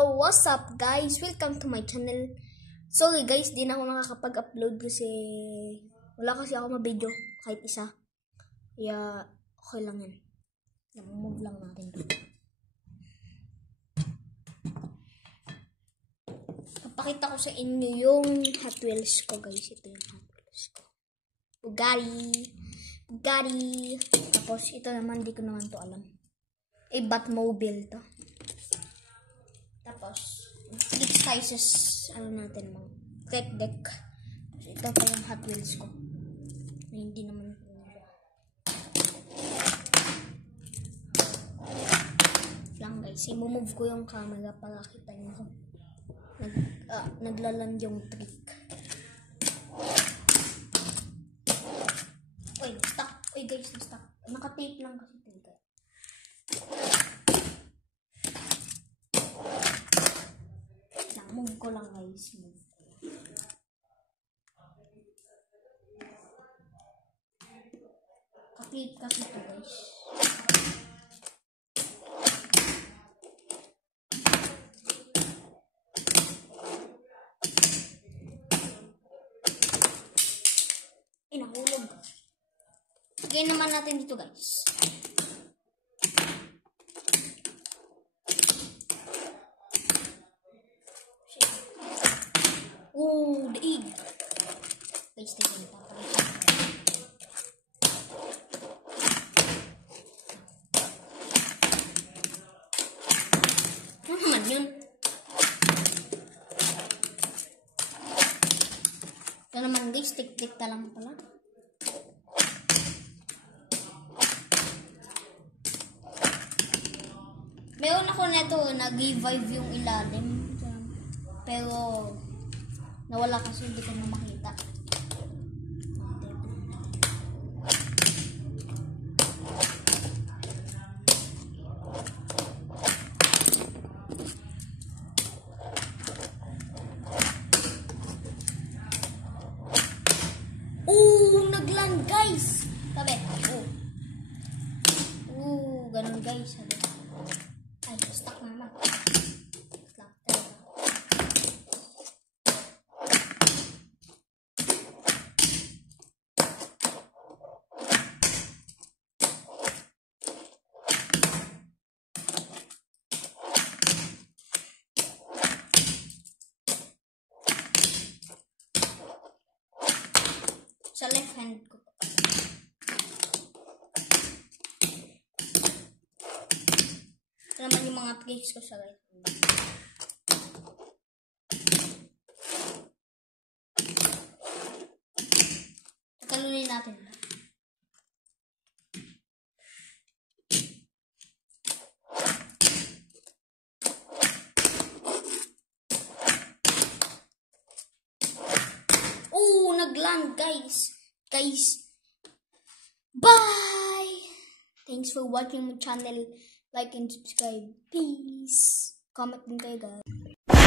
Yo, what's up guys? Welcome to my channel. Sorry guys, di na ako nakakapag-upload kasi wala kasi ako ma-video kahit isa. Kaya okay lang yan. Move lang natin to. Papakita ko sa inyo yung Hot Wheels ko guys. Ito yung Hot Wheels ko. Bugatti. Tapos ito naman, di ko naman to alam. Batmobile to. Tapos, each sizes, natin mga cat deck. Tapos, ito pa yung Hot Wheels ko. Na hindi naman lang guys. I-move ko yung camera para kita nyo. Naglaland yung trick. Uy, stuck. Uy guys, stuck. Naka-tape lang kasi trick. Move ko lang guys. Kapit kasi ito guys. Nahulog. Lagyan naman natin dito guys. Daig. Guys, tingnan pa. Ano naman yun? Ito naman guys, tik-tik na lang pala. Meron ako neto, nag-revive yung ilalim. Pero nawala kasi hindi ko na makita. Nagland guys! Sabi, ganun guys. Sabi. Ay, stuck naman. Sa left hand ko. Ito naman yung mga tricks ko sa right hand. Talunin natin. Nagland guys. Bye. Thanks for watching my channel. Like and subscribe. Peace. Comment din kayo guys.